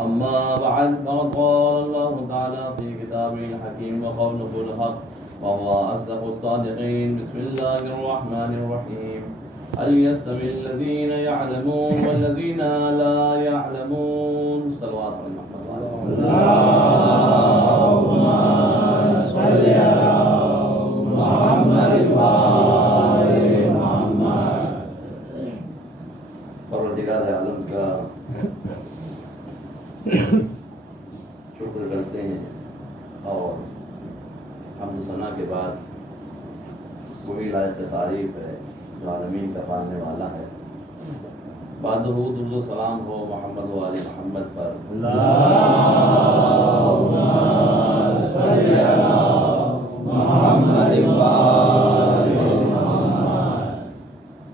أما بعد فقد قال الله تعالى في كتابه الحكيم وقوله الحق وهو أصدق الصادقين. بسم الله الرحمن الرحيم. هل يستوي الذين يعلمون والذين لا يعلمون؟ صلوات على محمد. اللهم صل على محمد وآل محمد. پروردگار عالم کا شکر کرتے ہیں اور حمد و ثنا کے بعد وہی لائق تعریف ہے جو عالمین کا پالنے والا ہے. بعد درود و سلام ہو محمد و آل محمد پر. اللهم صل على محمد وآل محمد.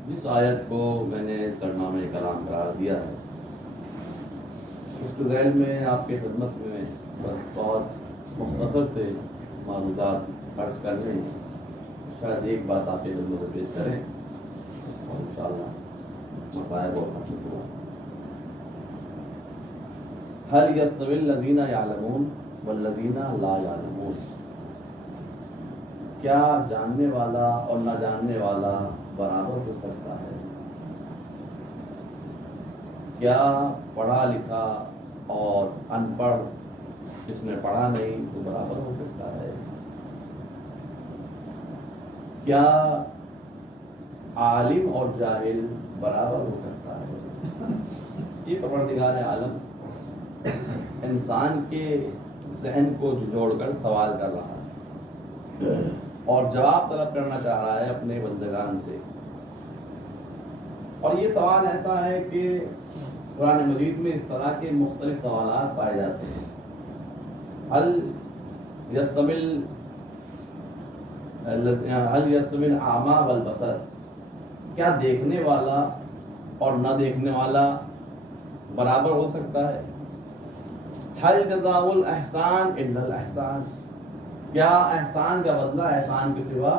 جس آیت کو میں نے سرنامہ کلام قرار دیا ہے اس کے ذیل میں آپ کی خدمت میں بس بہت مختصر سے معلومات عرض کرنے ہیں. شاید ایک بات آپ کے خدمت میں پیش کریں اور انشاءاللہ مصائب اور ختم ہوا. هل يستوي الذين يعلمون والذين لا يعلمون؟ کیا جاننے والا اور نہ جاننے والا برابر ہو سکتا ہے؟ کیا پڑھا لکھا اور ان پڑھ جس نے پڑھا نہیں وہ برابر ہو سکتا ہے؟ کیا عالم اور جاہل برابر ہو سکتا ہے؟ یہ پروردگار عالم انسان کے ذہن کو جھنجھوڑ کر سوال کر رہا ہے اور جواب طلب کرنا چاہ رہا ہے اپنے بندگان سے. اور یہ سوال ایسا ہے کہ قرآن مجید میں اس طرح کے مختلف سوالات پائے جاتے ہیں. هل يستوي الأعمى والبصر؟ کیا دیکھنے والا اور نہ دیکھنے والا برابر ہو سکتا ہے؟ هل جزاء الإحسان إلا الإحسان؟ کیا احسان کا بدلہ احسان کے سوا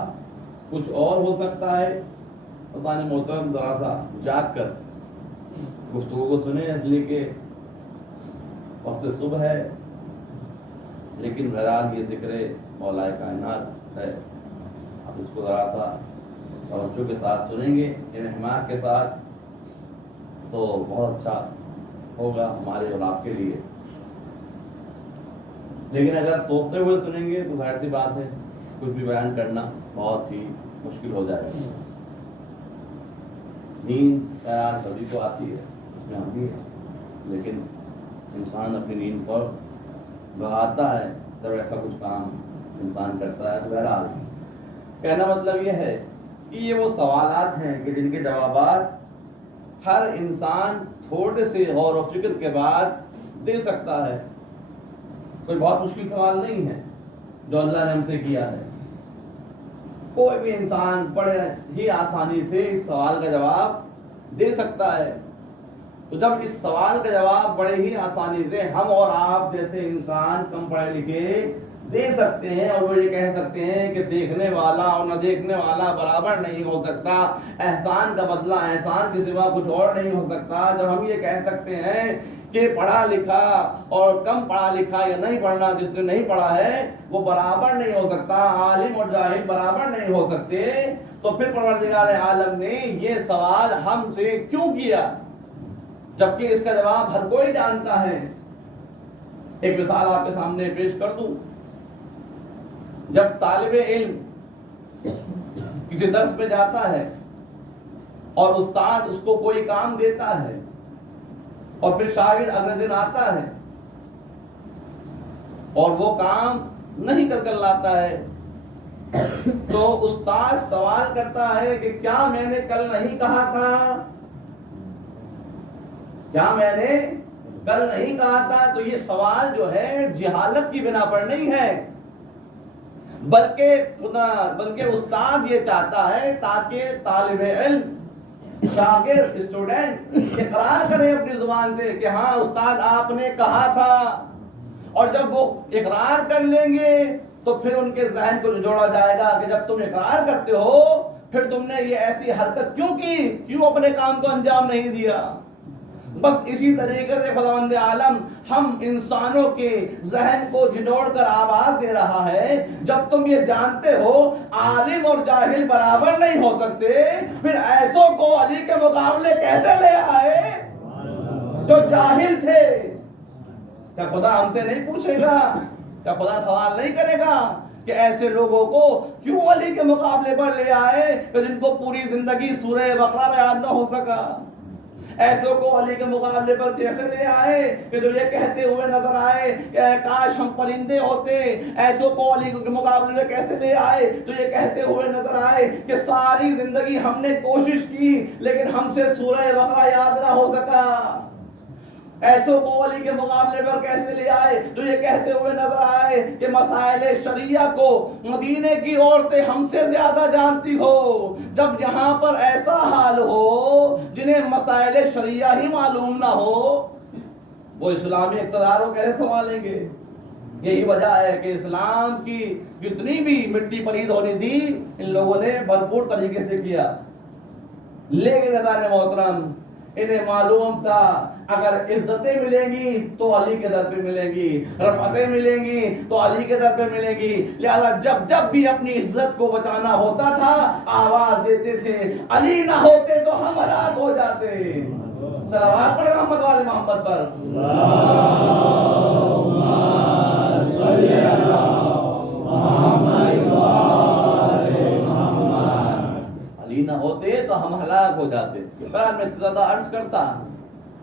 کچھ اور ہو سکتا ہے؟ پتہ نہیں محترم ذرا سا جاگ کر گفتگو کو سنیں، اس لیے کہ وقت صبح ہے لیکن بہرحال یہ ذکر مولا کائنات ہے. آپ اس کو ذرا سا توجہ کے ساتھ سنیں گے انہماک کے ساتھ تو بہت اچھا ہوگا ہمارے اور آپ کے لیے. لیکن اگر سوچتے ہوئے سنیں گے تو ظاہر سی بات ہے کچھ بھی بیان کرنا بہت ہی مشکل ہو جائے گا. نیند خیال سبھی کو آتی ہے، اس میں ہم بھی ہیں، لیکن انسان اپنی نیند پر بھگاتا ہے جب ایسا کچھ کام انسان کرتا ہے. تو بہرحال کہنا مطلب یہ ہے کہ یہ وہ سوالات ہیں کہ جن کے جوابات ہر انسان تھوڑے سے غور و فکر کے بعد دے سکتا ہے. کوئی بہت مشکل سوال نہیں ہے جو اللہ نے ہم سے کیا ہے. کوئی بھی انسان بڑے ہی آسانی سے اس سوال کا جواب دے سکتا ہے. تو جب اس سوال کا جواب بڑے ہی آسانی سے ہم اور آپ جیسے انسان کم پڑھے لکھے دے سکتے ہیں اور وہ یہ کہہ سکتے ہیں کہ دیکھنے والا اور نہ دیکھنے والا برابر نہیں ہو سکتا، احسان کا بدلہ احسان کے سوا کچھ اور نہیں ہو سکتا، جب ہم یہ کہہ سکتے ہیں کہ پڑھا لکھا اور کم پڑھا لکھا یا نہیں پڑھنا جس نے نہیں پڑھا ہے وہ برابر نہیں ہو سکتا، عالم اور جاہل برابر نہیں ہو سکتے، تو پھر پروردگار عالم نے یہ سوال ہم سے کیوں کیا جبکہ اس کا جواب ہر کوئی جانتا ہے؟ ایک مثال آپ کے سامنے پیش کر دوں. جب طالب علم کسی درس پہ جاتا ہے اور استاد اس کو کوئی کام دیتا ہے اور پھر شاگرد اگلے دن آتا ہے اور وہ کام نہیں کر لاتا ہے تو استاد سوال کرتا ہے کہ کیا میں نے کل نہیں کہا تھا؟ کیا میں نے کل نہیں کہا تھا؟ تو یہ سوال جو ہے جہالت کی بنا پر نہیں ہے، بلکہ استاد یہ چاہتا ہے تاکہ طالب علم شاگرد اسٹوڈنٹ اقرار کرے اپنی زبان سے کہ ہاں استاد آپ نے کہا تھا. اور جب وہ اقرار کر لیں گے تو پھر ان کے ذہن کو جوڑا جائے گا کہ جب تم اقرار کرتے ہو پھر تم نے یہ ایسی حرکت کیوں کی، کیوں اپنے کام کو انجام نہیں دیا. بس اسی طریقے سے خداوند عالم ہم انسانوں کے ذہن کو جھنجھوڑ کر آواز دے رہا ہے، جب تم یہ جانتے ہو عالم اور جاہل برابر نہیں ہو سکتے، پھر ایسوں کو علی کے مقابلے کیسے لے آئے جو جاہل تھے؟ کیا خدا ہم سے نہیں پوچھے گا؟ کیا خدا سوال نہیں کرے گا کہ ایسے لوگوں کو کیوں علی کے مقابلے پر لے آئے کہ جن کو پوری زندگی سورہ بقرہ یاد نہ ہو سکا؟ ایسوں کو علی کے مقابلے پر کیسے لے آئے کہ جو یہ کہتے ہوئے نظر آئے کہ اے کاش ہم پرندے ہوتے؟ ایسوں کو علی کے مقابلے میں کیسے لے آئے جو یہ کہتے ہوئے نظر آئے کہ ساری زندگی ہم نے کوشش کی لیکن ہم سے سورہ بقرہ یاد نہ ہو سکا؟ ایسوں کو علی کے مقابلے پر کیسے لے آئے جو یہ کہتے ہوئے نظر آئے کہ مسائل شریعہ کو مدینے کی عورتیں ہم سے زیادہ جانتی ہو، جب یہاں پر ایسا حال ہو جنہیں مسائل شریعہ ہی معلوم نہ ہو، وہ اسلامی اقتدار کو کیسے سنبھالیں گے؟ یہی وجہ ہے کہ اسلام کی جتنی بھی مٹی پلید ہونی تھی ان لوگوں نے بھرپور طریقے سے کیا، لیکن نظام محترم انہیں معلوم تھا اگر عزتیں ملیں گی تو علی کے در پہ ملیں گی، رفعتیں ملیں گی تو علی کے در پہ ملیں گی، لہذا جب بھی اپنی عزت کو بچانا ہوتا تھا آواز دیتے تھے علی نہ ہوتے تو ہم ہلاک ہو جاتے۔ صلوات پڑھیں محمد والے محمد پر۔ اللہم صلی علی محمد وآل محمد۔ علی نہ ہوتے تو ہم ہلاک ہو جاتے۔ برحال میں سے زیادہ عرض کرتا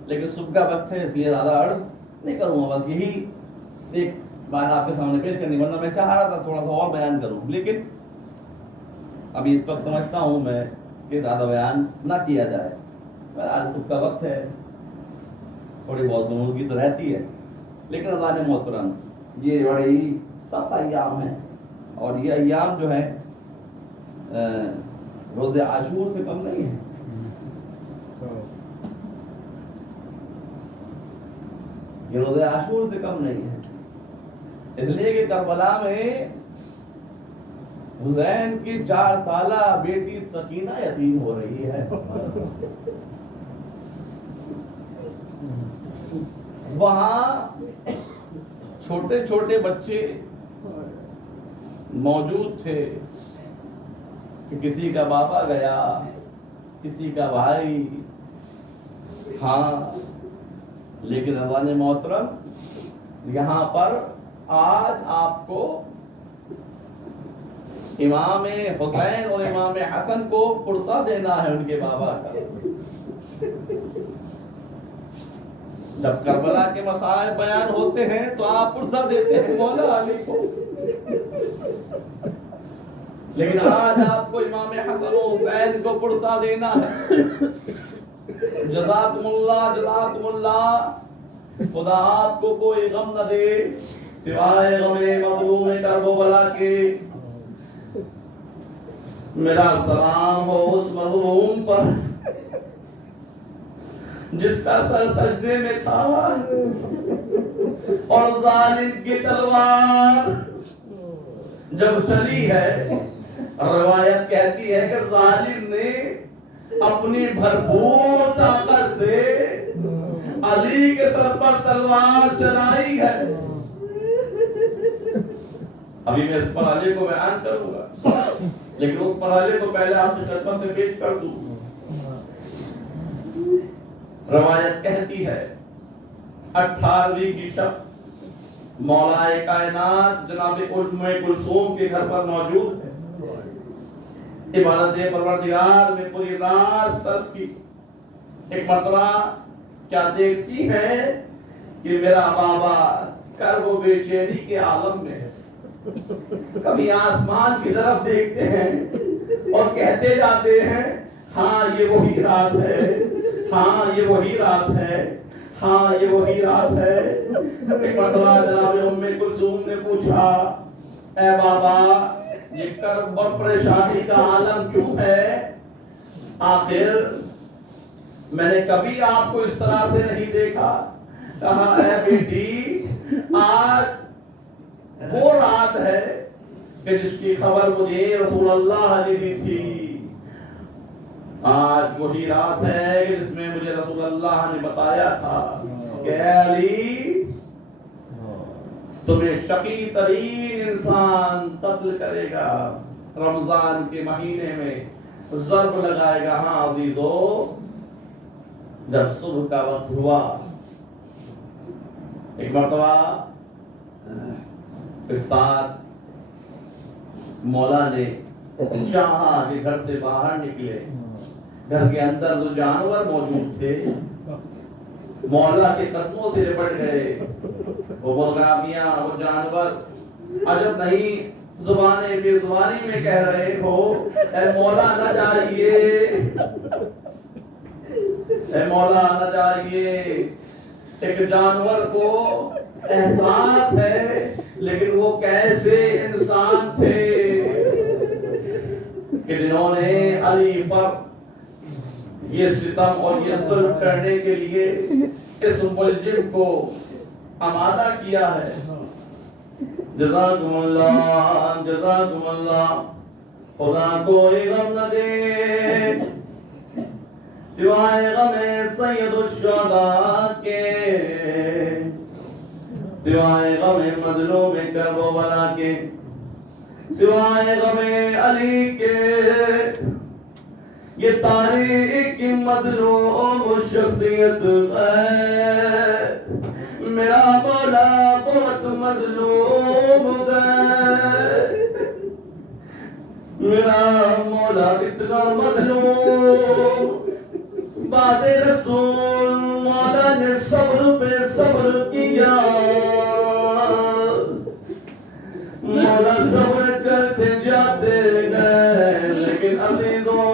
لیکن صبح کا وقت ہے اس لیے زیادہ عرض نہیں کروں گا، بس یہی ایک بات آپ کے سامنے پیش کرنی، ورنہ میں چاہ رہا تھا تھوڑا سا اور بیان کروں، لیکن ابھی اس وقت سمجھتا ہوں میں کہ زیادہ بیان نہ کیا جائے۔ برحال صبح کا وقت ہے، تھوڑی بہت غنودگی تو رہتی ہے، لیکن اذان محترم یہ بڑے ہی سخت ایام ہیں، اور یہ ایام جو ہے روز عاشور سے کم نہیں ہے۔ یہ روز عاشور سے کم نہیں ہے، اس لیے کہ کربلا میں حسین کی 4 سالہ بیٹی سکینہ یتیم ہو رہی ہے، وہاں چھوٹے چھوٹے بچے موجود تھے کہ کسی کا بابا گیا، کسی کا بھائی، ہاں، لیکن اذان محترم یہاں پر آج آپ کو امام حسین اور امام حسن کو پرسہ دینا ہے ان کے بابا کا۔ جب کربلا کے مسائل بیان ہوتے ہیں تو آپ پرسہ دیتے ہیں مولا علی کو، لیکن آج آپ کو امام حسن و حسین کو پرسہ دینا ہے۔ جزاکم اللہ، خدا آپ کو کوئی غم نہ دے سوائے غم مظلوم کربلا کے۔ میرا سلام ہو اس مظلوم پر جس کا سر سجدے میں تھا اور ظالم کی تلوار جب چلی ہے، روایت کہتی ہے کہ ظالم نے اپنی بھرپور طاقت سے علی کے سر پر تلوار چلائی ہے۔ ابھی میں اس مرحلے کو بیان کروں گا، لیکن اس مرحلے کو پہلے آپ کی خدمت میں پیش کر دوں۔ روایت کہتی ہے 18ویں کی شب مولا کائنات جناب ام کلثوم کے گھر پر موجود ہے، عبادت پروردگار میں پوری رات صرف کی۔ ایک مرتبہ کیا دیکھتی ہے کہ میرا بابا کرب و بے چینی کے عالم میں ہے، کبھی آسمان کی طرف دیکھتے ہیں اور کہتے جاتے ہیں ہاں یہ وہی رات ہے، ہاں یہ وہی رات ہے، ہاں یہ وہی رات ہے۔ ایک مرتبہ جناب ام کلثوم نے پوچھا اے بابا یہ کرب اور پریشانی کا عالم کیوں ہے؟ آخر میں نے کبھی آپ کو اس طرح سے نہیں دیکھا۔ کہا اے بیٹی آج وہ رات ہے کہ جس کی خبر مجھے رسول اللہ نے دی تھی۔ آج وہی رات ہے جس میں مجھے رسول اللہ نے بتایا تھا کہ اے علی تمہیں شقی ترین انسان قتل کرے گا، رمضان کے مہینے میں ضرب لگائے گا۔ ہاں عزیزو، جب صبح کا وقت ہوا، ایک مرتبہ افطار، مولا نے چاہا کہ گھر سے باہر نکلے، گھر کے اندر جو جانور موجود تھے مولا کے قدموں سے لپٹ گئے، وہ مرغابیاں، وہ جانور عجب نہیں زبانی میں کہہ رہے ہو اے مولا نہ جائیے، اے مولا نہ جائیے۔ ایک جانور کو احساس ہے لیکن وہ کیسے انسان تھے کہ جنہوں نے علی پر یہ ستم اور یہ ظلم کرنے کے لیے اس ملزم کو آمادہ کیا ہے۔ جزاکم اللہ، جزاکم اللہ۔ خدا کوئی غم نہ دے سوائے غم سید الشہداء کے، سوائے غم مظلوم کربلا کے، سوائے غم علی کے۔ یہ تاریخ کی مظلوم شخصیت ہے، میرا مولا بہت مظلوم ہے، میرا مولا اتنا مظلوم۔ بعد رسول مولا نے صبر پہ صبر کیا، مولا صبر کرتے جاتے گئے، لیکن عزیزوں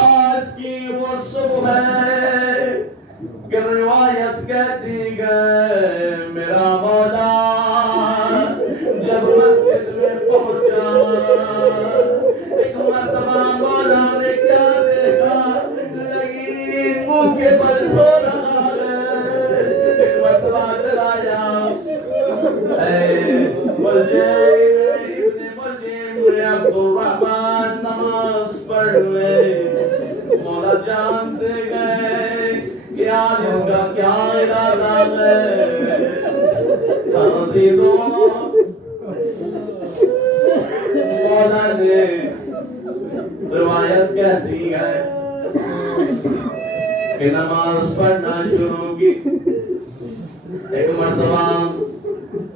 آج کی وہ صبح ہے کہ روایت کہتی ہے میرا مولا جب مسجد میں پہنچا، ایک مرتبہ مولا نے کیا دیکھا، لگی منہ کے بل سو رہا ہے، ایک مرتبہ چلایا اے عبد الرحمن نماز پڑھ لے۔ مولا جانتے گئے کہ آج اس کا کیا ارادہ ہے۔ عزیزوں مولا نے روایت کہتی ہے کہ نماز پڑھنا شروع کی، ایک مرتبہ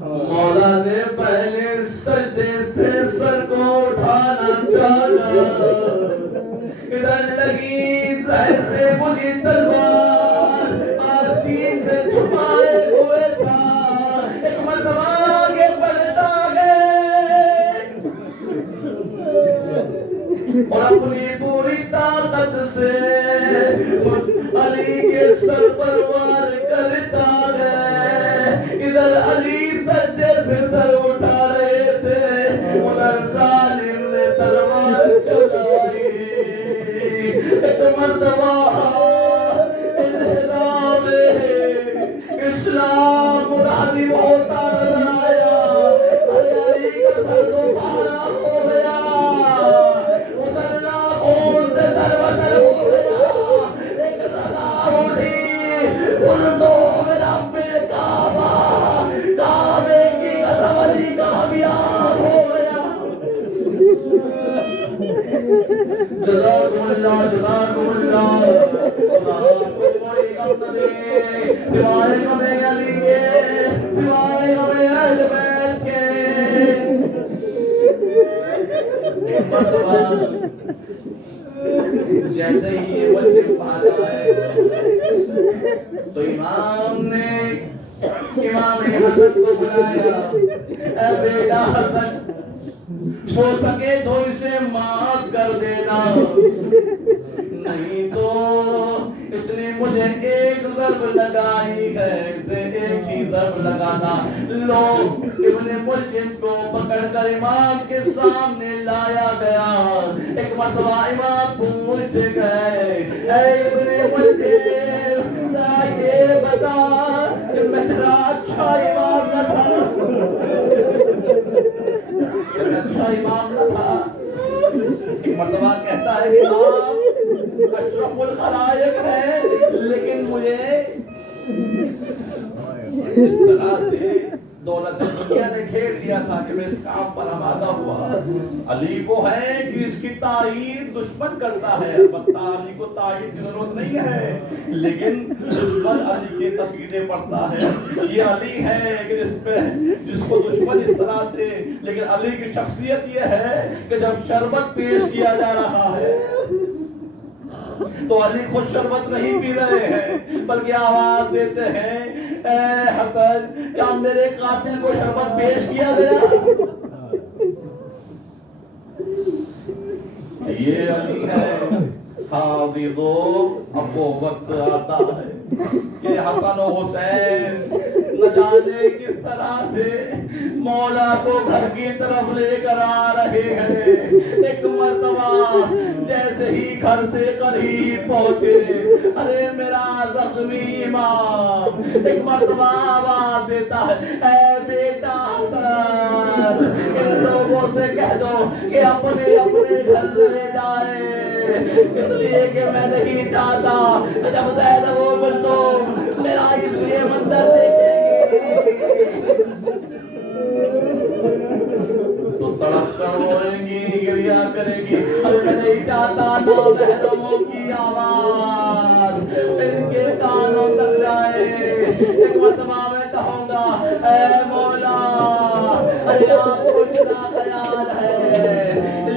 مولا نے پہلے سجدے سے سر کو اٹھانا چاہا، ادھر لگی جیسے بلی تلوار آستین سے چھپائے ہوئے تھا، ایک مرتبہ آگے بڑھتا ہے اور اپنی پوری طاقت سے علی کے سر پر وار کرتا ہے۔ ادھر علی سجدے سے سر اٹھا رہے تھے، ادھر ظالم نے تلوار چلائی۔ ایک مرتبہ انحرام اسلام منادی ہوتا نظر آیا، علی کا سر تو بھارا ہو گیا، مسلح خون سے در بدر ہو گیا۔ ایک صدا اٹھی، قلتو برب کعبہ، کعبے کی قدم علی کامیاب ہو گیا۔ جزاکم اللہ، جزاکم اللہ۔ خدا کو کوئی غم نہ دے سوائے غم علی کے، سوائے غم اہل بیت کے۔ ایک مرتبہ جیسے ہی یہ وجہ پاتا ہے تو امام حسن کو بلایا، اے بیٹا حسن ہو سکے تو اسے معاف کر دینا، نہیں تو اس نے مجھے ایک ضرب لگائی ہے، اسے ایک ہی ضرب لگانا۔ لوگ ابن ملجم کو پکڑ کر امام کے سامنے لایا گیا، ایک مرتبہ امام پوچھ گئے اے ابن ملجم ذرا یہ بتا کہ میرا اچھا امام نہ تھا، اچھا امام نہ تھا۔ ایک مرتبہ کہتا ہے کہ آپ اشرف الخلائق ہے، لیکن مجھے اس طرح سے دولت دنیا نے گھیر دیا تھا کہ میں اس کام پر آمادہ ہوا۔ علی کو ہے کہ اس کی تائید دشمن کرتا ہے، البتہ علی کو تائید کی ضرورت نہیں ہے، لیکن دشمن علی کے قصیدے پڑھتا ہے۔ یہ علی ہے کہ جس کو دشمن اس طرح سے، لیکن علی کی شخصیت یہ ہے کہ جب شربت پیش کیا جا رہا ہے تو علی خود شربت نہیں پی رہے ہیں، بلکہ آواز دیتے ہیں اے حسن، کیا میرے قاتل کو شربت پیش کیا گیا؟ یہ علی ہے۔ حافظو، اب وہ وقت آتا ہے کہ حسن و حسین نہ جانے کس طرح سے مولا کو گھر کی طرف لے کر آ رہے ہیں۔ ایک مرتبہ جیسے ہی گھر سے قریب پہنچے، ارے میرا زخمی امام ایک مرتبہ آواز دیتا ہے، اے بیٹا حسن، ان لوگوں سے کہہ دو کہ اپنے اپنے گھر چلے جائے، اس لیے کہ میں نہیں چاہتا جب زینب و کلثوم میرا اس لیے منظر دیکھے گی تو تڑپ کر روئیں گی، گریہ کرے گی، اور میں نہیں چاہتا نامحرموں کی آواز ان کے کانوں تک جائے۔ ایک مرتبہ میں کہوں گا، اے مولا، ارے آپ کو اتنا خیال ہے،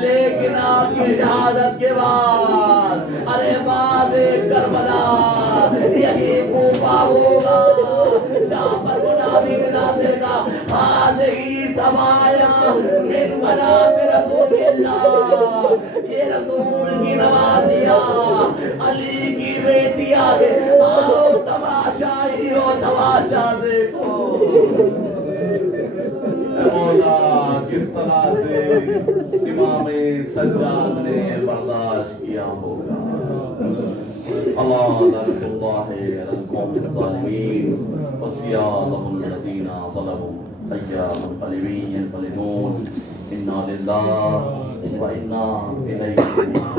لیکن آپ کی شہادت کے بعد، ارے بعد کربلا یہی کوفہ ہوگا جہاں پر منادی ندا دے گا، ہذہ سمایا من مناب رسول اللہ، یہ رسول کی نوازیاں، علی کی بیٹیاں، آؤ تماشا ہی ہو، تماشا دیکھو۔ اے مولا، کس طرح سے امام سجاد نے برداشت کیا ہوگا۔ اللہ لعنت اللہ علی القوم الظالمین وسیادہم الذین ظلموا ایام القلبین فلنون انا للہ و انا الیہ راجعون۔